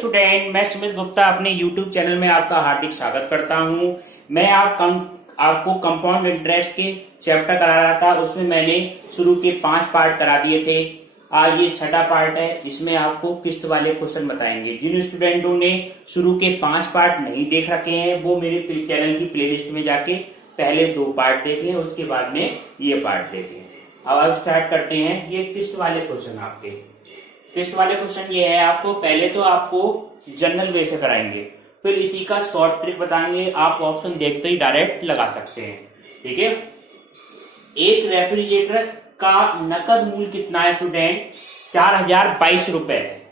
Student, मैं सुमित गुप्ता अपने YouTube channel में आपका हार्दिक स्वागत करता हूं। मैं आपको कंपाउंड इंटरेस्ट के चैप्टर करा रहा था। उसमें मैंने शुरू के 5 पार्ट करा दिए थे। आज ये 6वां पार्ट है। इसमें आपको किस्त वाले क्वेश्चन बताएंगे। जिन स्टूडेंटों ने शुरू के 5 पार्ट नहीं देख रखे हैं वो मेरे चैनल की प्लेलिस्ट में जाके पहले 2 पार्ट देख लें, उसके बाद में ये पार्ट देखें। अब स्टार्ट करते हैं। ये किस्त वाले क्वेश्चन आपके किस्त वाले क्वेश्चन ये है। आपको पहले तो आपको जनरल वे से कराएंगे, फिर इसी का शॉर्ट ट्रिक बताएंगे। आप ऑप्शन देखते ही डायरेक्ट लगा सकते हैं। ठीक है। एक रेफ्रिजरेटर का नकद मूल्य कितना है स्टूडेंट? 4022 रुपए है।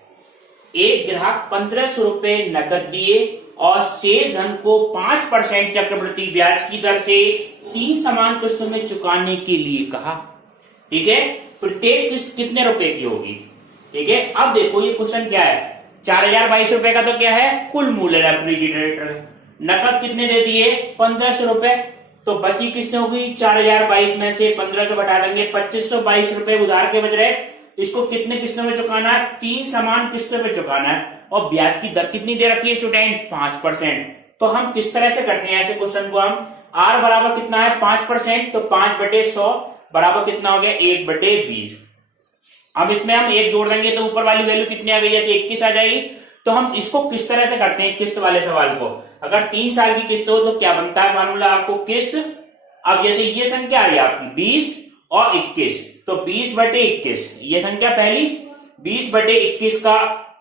एक ग्राहक 1500 रुपए नकद दिए और शेष धन को 5% चक्रवृद्धि ब्याज की दर से 3 समान किस्तों में चुकाने के लिए कहा। ठीक है। प्रत्येक किस्त कितने रुपए की होगी? ठीक है। अब देखो ये क्वेश्चन क्या है। 4022 रुपए का तो क्या है? कुल मूल्य रेफ्रिजरेटर। नकद कितने दे दिए? 1500 रुपए। तो बची किस्तें होगी 4022 में से 1500 घटा देंगे, 2522 रुपए उधार के बच रहे। इसको कितने किस्तों में चुकाना है? 3 समान किस्तों में चुकाना है। और ब्याज की दर कितनी दे रखी है स्टूडेंट? 5%। तो हम किस तरह से करते हैं ऐसे क्वेश्चन को? हम आर बराबर कितना है? 5%। तो 5/100 बराबर कितना हो गया? 1/20। अब इसमें हम 1 जोड़ देंगे तो ऊपर वाली वैल्यू कितनी आ गई? जैसे 21 आ जाएगी। तो हम इसको किस तरह से करते हैं किस्त वाले सवाल को? अगर 3 साल की किस्त हो तो क्या बनता है फार्मूला आपको? किस्त। अब जैसे ये संख्या आ रही है आपकी 20 और 21, तो 20/21 ये संख्या पहली, 20/21 का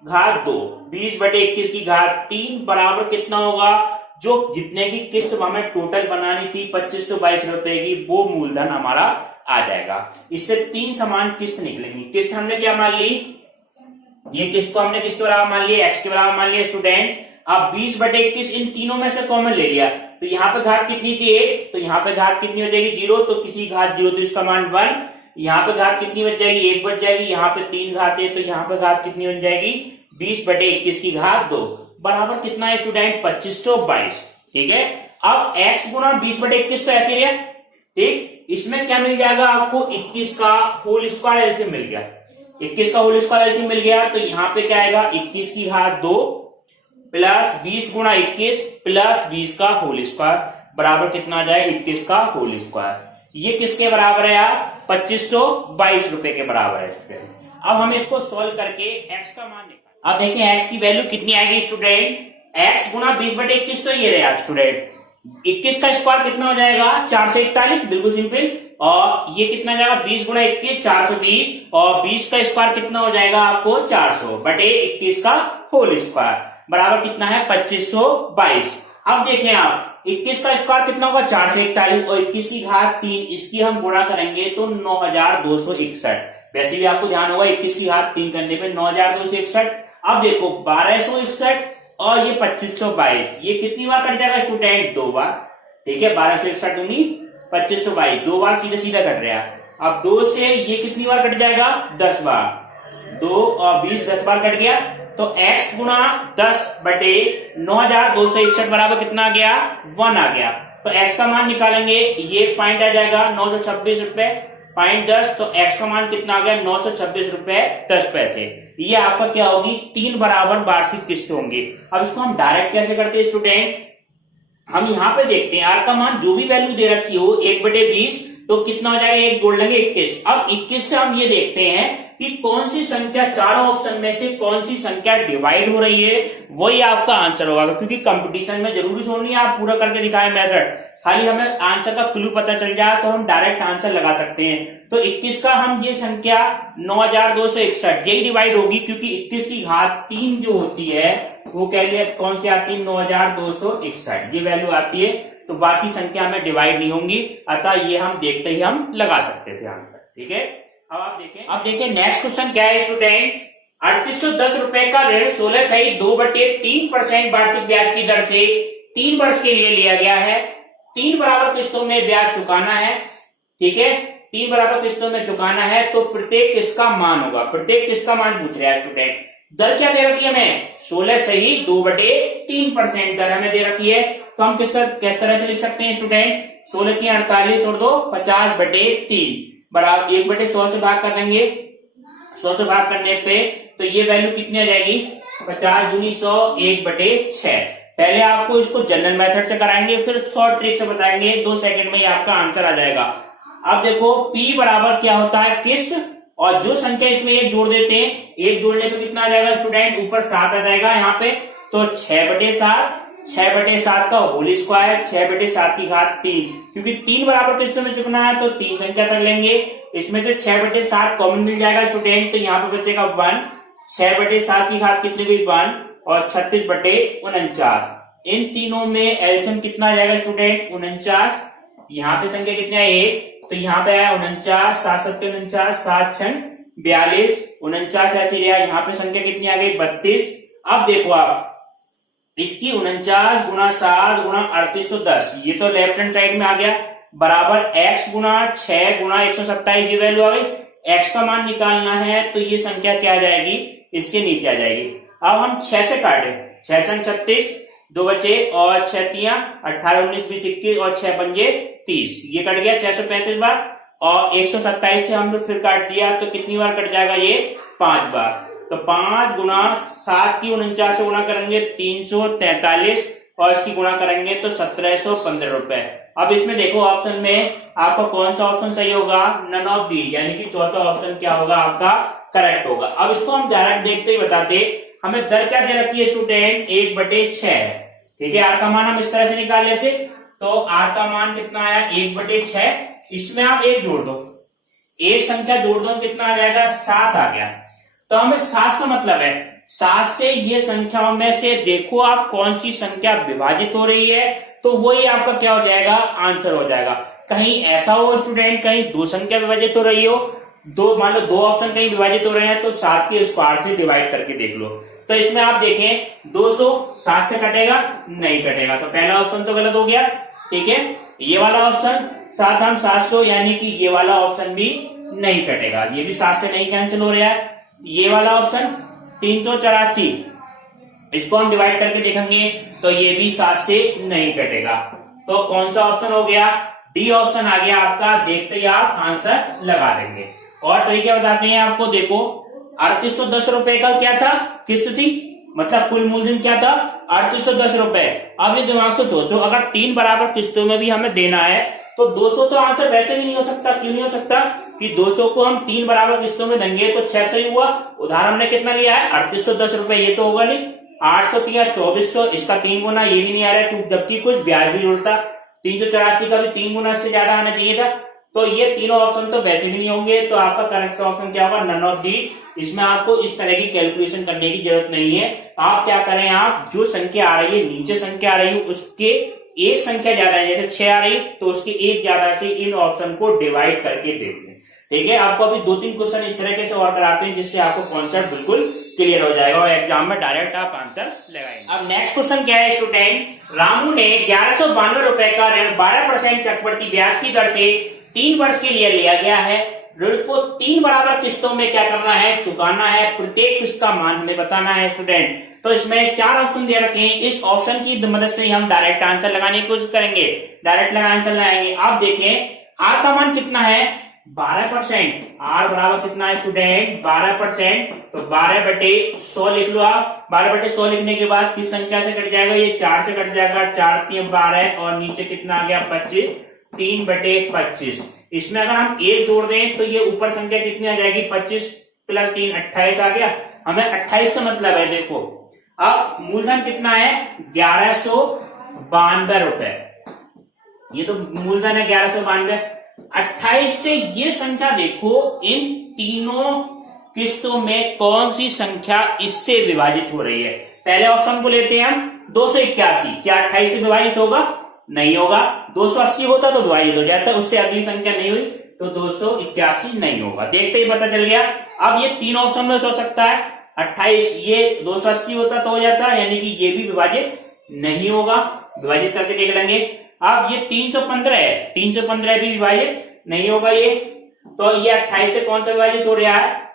घात 2, 20/21 की घात 3 बराबर कितना होगा? जो जितने की किस्त हमें टोटल बनानी थी 2522 रुपए की, वो मूलधन हमारा आ जाएगा। इससे 3 समान किस्त निकलेंगी। किस्त हमने क्या मान ली? ये किस्त को हमने किसके बराबर मान लिया? x के बराबर मान लिया स्टूडेंट। अब 20/21 इन तीनों में से कॉमन ले लिया, तो यहाँ पे घात कितनी थी? 1, तो यहाँ पे घात कितनी हो जाएगी? 0, तो किसी घात 0 तो इसका मान 1। यहाँ पे घात कितनी बच जाएगी? 1 बच जाएगी। यहाँ पे 3 घात है तो यहाँ पे घात कितनी बन जाएगी? 20/21 की घात 2 बराबर कितना है स्टूडेंट? 2522। ठीक है। अब x गुना 20/21 तो ऐसे रहा। ठीक। इसमें क्या मिल जाएगा आपको? 21 का होल स्क्वायर एलसीएम मिल गया। 21 का होल स्क्वायर एलसीएम मिल गया तो यहाँ पे क्या आएगा? 21 की घात 2 प्लस 20 गुना 21 प्लस 20 का होल स्क्वायर बराबर कितना आ जाए? 21 का होल स्क्वायर। ये किसके बराबर है यार? 2522 रुपए के बराबर है। अब हम इसको सोल्व करके x का मान निकाल। अब देखिए x की वैल्यू कितनी आएगी स्टूडेंट? x गुना 20/21 तो ये रहा स्टूडेंट। 21 का स्क्वायर कितना हो जाएगा? 441, बिल्कुल सिंपल। और ये कितना जाएगा? 20 गुना 21 420, और 20 का स्क्वायर कितना हो जाएगा आपको? 400/21 का होल स्क्वायर बराबर कितना है? 2522। अब देखें आप 21 का स्क्वायर कितना होगा? 441, और 21 की घात 3, इसकी हम गुणा करेंगे तो 9261। वैसे भी आपको ध्यान होगा 21 की घात 3 करने पे 9261। अब देखो 1261 और ये 2522, ये कितनी बार कट जाएगा स्टूडेंट? 2 बार। ठीक है। 1261 दूनी 2522, 2 बार सीधा सीधा कट रहा है। अब 2 से ये कितनी बार कट जाएगा? 10 बार। 2 और 20 10 बार कट गया, तो x गुना 10/9261 बराबर कितना आ गया? 1 आ गया। तो x का मान निकालेंगे, ये पॉइंट आ जाएगा 926 रुपए, पॉइंट 10, तो x का मान कितना आ गया? 926 रुपए 10 पैसे। ये आपका क्या होगी? 3 बराबर वार्षिक किस्त होंगे। अब इसको हम डायरेक्ट कैसे करते हैं स्टूडेंट? हम यहाँ पे देखते हैं आर का मान जो भी वैल्यू दे रखी हो 1/20, तो कितना हो जाएगा? 1 जोड़ लेंगे 21। अब 21 से हम ये देखते हैं कि कौन सी संख्या चारों ऑप्शन में से कौन सी संख्या डिवाइड हो रही है, वही आपका आंसर होगा। क्योंकि कंपटीशन में जरूरी थोड़ी है आप पूरा करके दिखाएं मेथड, खाली हमें आंसर का क्लू पता चल जाए तो हम डायरेक्ट आंसर लगा सकते हैं। तो 21 का हम ये संख्या 9261 यही डिवाइड होगी, क्योंकि 21 की घात 3 जो होती है वो कह लिया कौन सी आती है? 9261 ये वैल्यू आती है। तो बाकी संख्या में डिवाइड नहीं होंगी, अतः ये हम देखते ही हम लगा सकते थे आंसर। ठीक है। अब देखें नेक्स्ट क्वेश्चन क्या है स्टूडेंट? 3810 रुपए का ऋण 16 सहित 2/3% वार्षिक ब्याज की दर से 3 वर्ष के लिए लिया गया है। 3 बराबर किस्तों में ब्याज चुकाना है। ठीक है। 3 बराबर किस्तों में चुकाना है, तो प्रत्येक किस्त का मान होगा। प्रत्येक किस्त का मान पूछ रहा है स्टूडेंट। दर क्या दे रखी है हमें? 16 सहित 2/3% दर हमें दे रखी है। तो हम किस तरह से लिख सकते हैं स्टूडेंट? 16 की 48 और 2 50/3 बराबर 1/100 से भाग कर देंगे। 100 से भाग करने पे तो ये वैल्यू कितनी आ जाएगी, 50 दूनी 100, 1/6। पहले आपको इसको जनरल मेथड से कराएंगे, फिर शॉर्ट ट्रिक से बताएंगे, 2 सेकंड में ही आपका आंसर आ जाएगा। अब देखो P बराबर क्या होता है, किस्त, और जो संख्या इसमें एक जोड़ देते हैं, एक जोड़ने पे कितना आ जाएगा स्टूडेंट, ऊपर 7 आ जाएगा यहाँ पे, तो 6/7, 6/7 का होल स्क्वायर, 6/7 की घात 3, क्योंकि 3 बराबर किस्तों में चुकना है तो 3 संख्या कर लेंगे। इसमें से 6/7 कॉमन मिल जाएगा स्टूडेंट, तो यहाँ पे बचेगा 1, 6/7 की घात कितनी हुई 1, और 36/49। इन तीनों में एलसीएम कितना आ जाएगा स्टूडेंट, 49। यहाँ पे संख्या कितनी है 1, तो यहाँ पे आया 49, 7 7 49, 7 6 42, 49 ऐसी रहा। यहाँ पे संख्या कितनी आ गई 32। अब देखो आप इसकी 49 गुना 7 गुना 38 तो 10, ये तो लेफ्ट हैंड साइड में आ गया, बराबर x गुना 6 गुना 127, ये वैल्यू आ गई। x का मान निकालना है तो ये संख्या क्या आ जाएगी, इसके नीचे आ जाएगी। अब हम 6 से काटे, 6 6 36, 2 बचे, और 6 3 18 19 20 21, और 6 पंजे 30, ये कट गया 635 बार, और 127 से हम लोग फिर काट दिया तो कितनी बार कट जाएगा ये, 5 बार। तो 5 गुना 7 की 49 से गुणा करेंगे 343, और इसकी गुणा करेंगे तो 1715 रुपए। अब इसमें देखो ऑप्शन में आपका कौन सा ऑप्शन सही होगा, नन ऑफ दी, यानी कि चौथा ऑप्शन क्या होगा आपका करेक्ट होगा। अब इसको हम डायरेक्ट देखते ही बताते, हमें दर क्या दे रखी है स्टूडेंट, 1/6, ठीक है। आर का मान हम इस तरह से निकाल लेते, तो आर का मान कितना आया 1/6, इसमें आप एक जोड़ दो, एक संख्या जोड़ दो, कितना आ जाएगा 7 आ गया। तो हमें 7 से मतलब है, 7 से ये संख्याओं में से देखो आप कौन सी संख्या विभाजित हो रही है, तो वही आपका क्या हो जाएगा, आंसर हो जाएगा। कहीं ऐसा हो स्टूडेंट, कहीं 2 संख्या विभाजित हो रही हो, मान लो 2 ऑप्शन कहीं विभाजित हो रहे हैं, तो 7 के स्क्वायर से डिवाइड करके देख लो। तो इसमें आप देखें 200 7 से कटेगा, नहीं कटेगा, तो पहला ऑप्शन तो गलत हो गया, ठीक है। ये वाला ऑप्शन 7 हम 700, यानी कि ये वाला ऑप्शन भी नहीं कटेगा, ये भी 7 से नहीं कैंसिल हो रहा है। ये वाला ऑप्शन 384, इसको हम डिवाइड करके देखेंगे तो ये भी 7 से नहीं कटेगा। तो कौन सा ऑप्शन हो गया, डी ऑप्शन आ गया आपका। देखते ही आप आंसर लगा देंगे। और तरीके बताते हैं आपको, देखो 3810 रुपए का क्या था, किस्त थी, मतलब कुल मूलधन क्या था 3810 रुपए। अब ये दिमाग से सोचो, अगर 3 बराबर किस्तों में भी हमें देना है तो 200 तो आंसर वैसे भी नहीं हो सकता। क्यों नहीं हो सकता, कि 200 को हम 3 बराबर किस्तों में देंगे तो 6 सही हुआ। उदाहरण हमने कितना लिया है 3810 रुपए, ये तो होगा नहीं। 800 3 2400, इसका 3 गुना, ये भी नहीं आ रहा है, जबकि कुछ ब्याज भी जुड़ता। 384 का भी 3 गुना से ज्यादा आना चाहिए था। तो ये तीनों ऑप्शन तो वैसे भी नहीं होंगे। तो आपका करेक्ट ऑप्शन क्या होगा, नन ऑफ दी। इसमें आपको इस तरह की कैलकुलेशन करने की जरूरत नहीं है। आप क्या करें, आप जो संख्या आ रही है, नीचे संख्या आ रही है, उसके एक संख्या ज्यादा है, जैसे 6 आ रही तो उसके एक ज्यादा से इन ऑप्शन को डिवाइड करके देख लें, ठीक है। आपको अभी 2-3 क्वेश्चन इस तरीके से और कराते हैं, जिससे आपको कॉन्सेप्ट बिल्कुल क्लियर हो जाएगा और एग्जाम में डायरेक्ट आप आंसर लगाएंगे। अब नेक्स्ट क्वेश्चन क्या है स्टूडेंट, रामू ने 1192 रुपए का ऋण 12% चक्रवृद्धि ब्याज की दर से 3 वर्ष के लिए लिया गया है। ऋण को 3 बराबर किस्तों में क्या करना है, चुकाना है। प्रत्येक किस्त का मान हमें बताना है स्टूडेंट। तो इसमें 4 ऑप्शन दे रखे हैं, इस ऑप्शन की मदद से हम डायरेक्ट आंसर लगाने की कोशिश करेंगे, डायरेक्ट आंसर लगाएंगे। आप देखें आर का मान कितना है 12%, आर बराबर कितना है स्टूडेंट 12%, तो 12/100 लिख लो आप। 12/100 लिखने के बाद किस संख्या से कट जाएगा, ये 4 से कट जाएगा, 4 3 12, और नीचे कितना आ गया 25, 3/25। इसमें अगर हम 1 जोड़ दें तो ये ऊपर संख्या कितनी आ जाएगी 25 + 3 28 आ गया। हमें 28 का मतलब है, देखो अब मूलधन कितना है 1192 रुपए, ये तो मूलधन है 1192। 28 से ये संख्या देखो, इन तीनों किस्तों में कौन सी संख्या इससे विभाजित हो रही है। पहले ऑप्शन को लेते हैं हम 281, क्या 28 से विभाजित होगा, नहीं होगा। 280 होता तो विभाजित हो जाता, उससे अगली संख्या नहीं हुई तो 281 नहीं होगा। देखते ही पता चल गया। अब ये 3 ऑप्शन में हो सकता है, 28 ये 280 होता तो हो जाता, यानी कि ये भी विभाजित नहीं होगा, विभाजित करके देख लेंगे। अब ये 315 है, 315 भी विभाजित नहीं होगा ये, तो ये 28 से कौन सा विभाजित हो रहा है।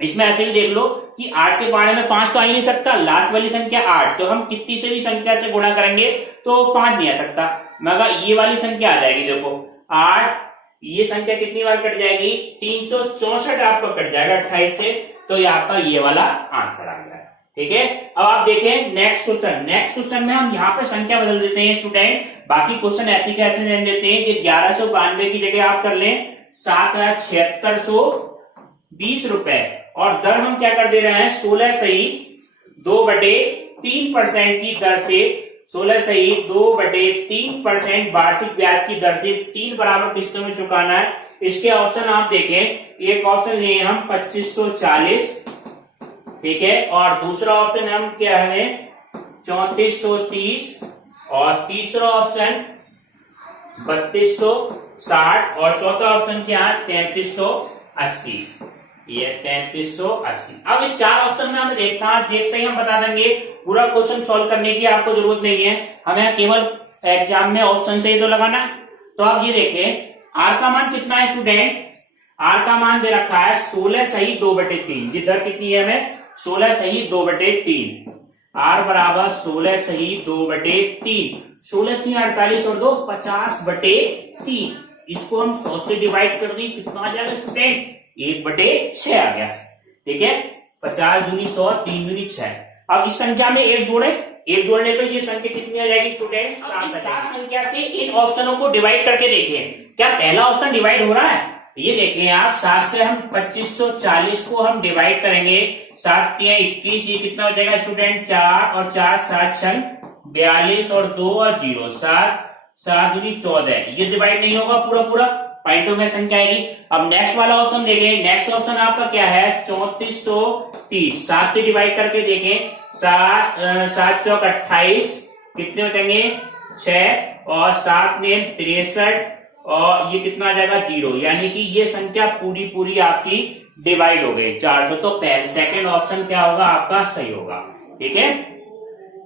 इसमें ऐसे भी देख लो कि 8 के पाड़े में 5 तो आ ही नहीं सकता, लास्ट वाली संख्या 8, तो हम कितनी से भी संख्या से गुणा करेंगे तो 5 नहीं आ सकता, मगर ये वाली संख्या आ जाएगी। देखो 8 ये संख्या कितनी बार कट जाएगी? 364 आपका कट जाएगा 28 से, तो ये आपका ये वाला आंसर आ गया। ठीक है, अब आप देखें नेक्स्ट क्वेश्चन। नेक्स्ट क्वेश्चन में हम यहाँ पे संख्या बदल देते हैं स्टूडेंट, बाकी क्वेश्चन ऐसे के ऐसे रहने देते हैं कि 1192 की जगह आप कर लें 7,7620 रुपए, और दर हम क्या कर दे रहे हैं 16 सही 2/3% की दर से, 16 सही 2/3% वार्षिक ब्याज की दर से 3 बराबर किस्तों में चुकाना है। इसके ऑप्शन आप देखें, एक ऑप्शन लिए हम 2540, ठीक है, और दूसरा ऑप्शन हम क्या है 3430, और तीसरा ऑप्शन 3260, और चौथा ऑप्शन क्या है 3380। ये 3380। अब इस 4 ऑप्शन में हमें देखते ही हम बता देंगे, पूरा क्वेश्चन सॉल्व करने की आपको जरूरत नहीं है, हमें केवल एग्जाम में ऑप्शन से ही तो लगाना है। तो आप ये देखें आर का मान कितना है स्टूडेंट, आर का मान दे रखा है 16 सही 2/3, ये दर कितनी है हमें 16 सही 2/3, आर बराबर 16 सही 2/3, 16 की 48 और 2 50/3, इसको हम 100 से डिवाइड कर दी, कितना आ जाएगा स्टूडेंट 1/6 आ गया। ठीक है, 50 दूनी 100, 3 दूनी 6। अब इस संख्या में एक जोड़े, एक जोड़ने पर ये संख्या कितनी आ जाएगी स्टूडेंट 7 संख्या से इन ऑप्शनों को डिवाइड करके देखें, क्या पहला ऑप्शन डिवाइड हो रहा है? ये देखें आप, 7 से हम 2540 को हम डिवाइड करेंगे, 7 के 21, ये कितना हो जाएगा स्टूडेंट 4 और 4 7 6 42 और 2 और 0 7 7 दूनी 14, ये डिवाइड नहीं होगा पूरा पॉइंटों में संख्या आएगी। अब नेक्स्ट वाला ऑप्शन देखें, नेक्स्ट ऑप्शन आपका क्या है 3430, 7 से डिवाइड करके देखें, 7 चौक 28, कितने हो जाएंगे 6, और 7 ने 63, और ये कितना आ जाएगा 0, यानी कि ये संख्या पूरी आपकी डिवाइड हो गई 400। तो पहले सेकंड ऑप्शन क्या होगा आपका सही होगा। ठीक है,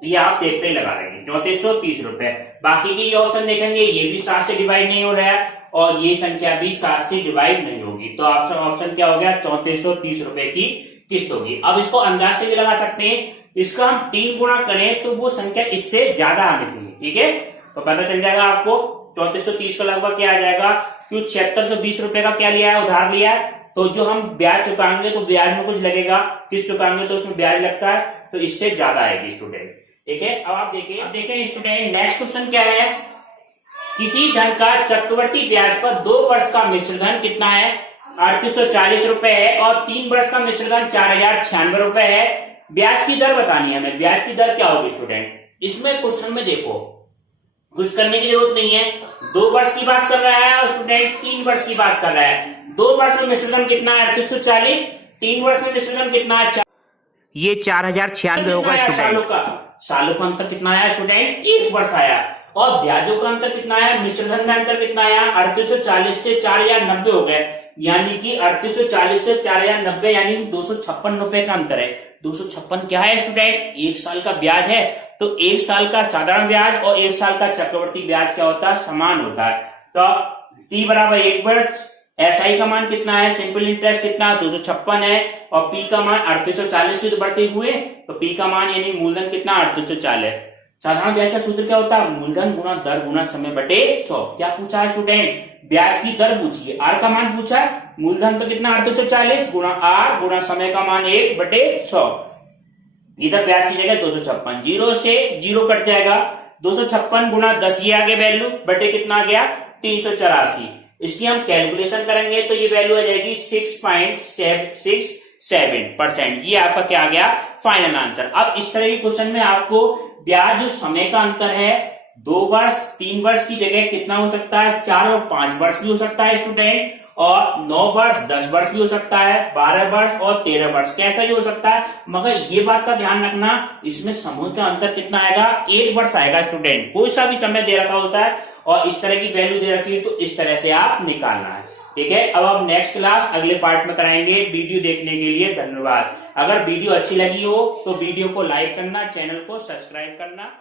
ये आप देखते ही लगा लेंगे 3430 रुपए। बाकी के ये ऑप्शन देखेंगे, ये भी 7 से डिवाइड नहीं हो रहा है, और ये संख्या भी 7 से डिवाइड नहीं होगी, तो आपका ऑप्शन क्या हो गया 3430 रुपए की किस्त होगी। अब इसको अंदाज से भी लगा सकते हैं, इसका हम 3 गुणा करें तो वो संख्या इससे ज्यादा आनी चाहिए। ठीक है, तो पता चल जाएगा आपको 3430 का लगभग क्या आ जाएगा, क्यों 7620 रुपए का क्या लिया है उधार लिया है, तो जो हम ब्याज चुकाएंगे तो ब्याज में कुछ लगेगा, किस्त चुकाएंगे तो उसमें ब्याज लगता है, तो इससे ज्यादा आएगी स्टूडेंट। ठीक है, अब आप देखें स्टूडेंट नेक्स्ट क्वेश्चन क्या है, किसी धन का चक्रवृद्धि ब्याज पर 2 वर्ष का मिश्र धन कितना है 3840 रुपए है, और 3 वर्ष का मिश्र धन 4096 रुपए है। ब्याज की दर बतानी है हमें, ब्याज की दर क्या होगी स्टूडेंट। इसमें क्वेश्चन में देखो कुछ करने की जरूरत नहीं है, 2 वर्ष की बात कर रहा है और स्टूडेंट 3 वर्ष की बात कर रहा है। 2 वर्ष में मिश्र धन कितना है 3840, 3 वर्ष में मिश्र धन कितना है, ये 4096 होगा स्टूडेंट। सालों का अंतर कितना आया स्टूडेंट 1 वर्ष आया, और ब्याजों का अंतर कितना आया, मिश्र धन का अंतर कितना आया 3840 से 4090 हो गए, यानी कि 3840 से 4090 यानी 256 रुपए का अंतर है। 256 क्या है स्टूडेंट 1 साल का ब्याज है, तो 1 साल का साधारण ब्याज और 1 साल का चक्रवर्ती ब्याज क्या होता है समान होता है। तो टी बराबर 1 वर्ष, एसआई का मान कितना है, सिंपल इंटरेस्ट कितना 256 है, और पी का मान 3840 से तो बढ़ते हुए, तो पी का मान यानी मूलधन कितना 3840। साधारण ब्याज का सूत्र क्या होता है, मूलधन गुणा दर गुणा समय बटे 100। क्या पूछा है स्टूडेंट, ब्याज की दर पूछिए, आर का मान पूछा है, मूलधन तो कितना 3840 गुणा आर गुणा समय का मान 1/100। इधर ब्याज की जगह 256, 0 से 0 कट जाएगा, 256 गुणा 10 ये आगे वैल्यू बटे कितना आ गया 384। इसकी हम कैलकुलेशन करेंगे तो ये वैल्यू आ जाएगी 6.67%। ये आपका क्या आ गया फाइनल आंसर। अब इस तरह के क्वेश्चन में आपको ब्याज जो समय का अंतर है 2 वर्ष 3 वर्ष की जगह कितना हो सकता है 4 और 5 वर्ष भी हो सकता है स्टूडेंट, और 9 वर्ष 10 वर्ष भी हो सकता है, 12 वर्ष और 13 वर्ष कैसा भी हो सकता है। मगर ये बात का ध्यान रखना इसमें समय का अंतर कितना आएगा 1 वर्ष आएगा स्टूडेंट। कोई सा भी समय दे रखा होता है और इस तरह की वैल्यू दे रखी है तो इस तरह से आप निकालना है। ठीक है, अब हम नेक्स्ट क्लास अगले पार्ट में कराएंगे। वीडियो देखने के लिए धन्यवाद। अगर वीडियो अच्छी लगी हो तो वीडियो को लाइक करना, चैनल को सब्सक्राइब करना।